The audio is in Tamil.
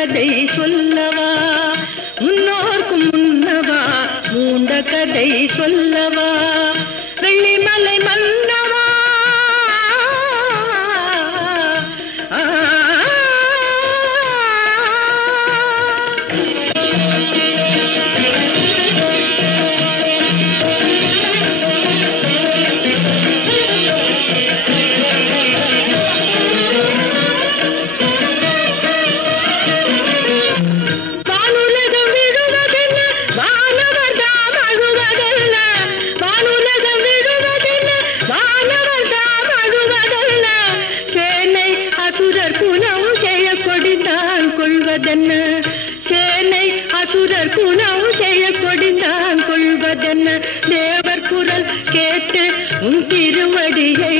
கதை சொல்லவா, முன்னோர்க்கும் முன்னவா மூண்ட கதை சொல்லவா, வெள்ளிமலை மன்னவா சேனை அசுரர் குணம் செய்ய கொடிந்தான் கொள்வதென்ன, தேவர் குரல் கேட்டு உன் திருவடியை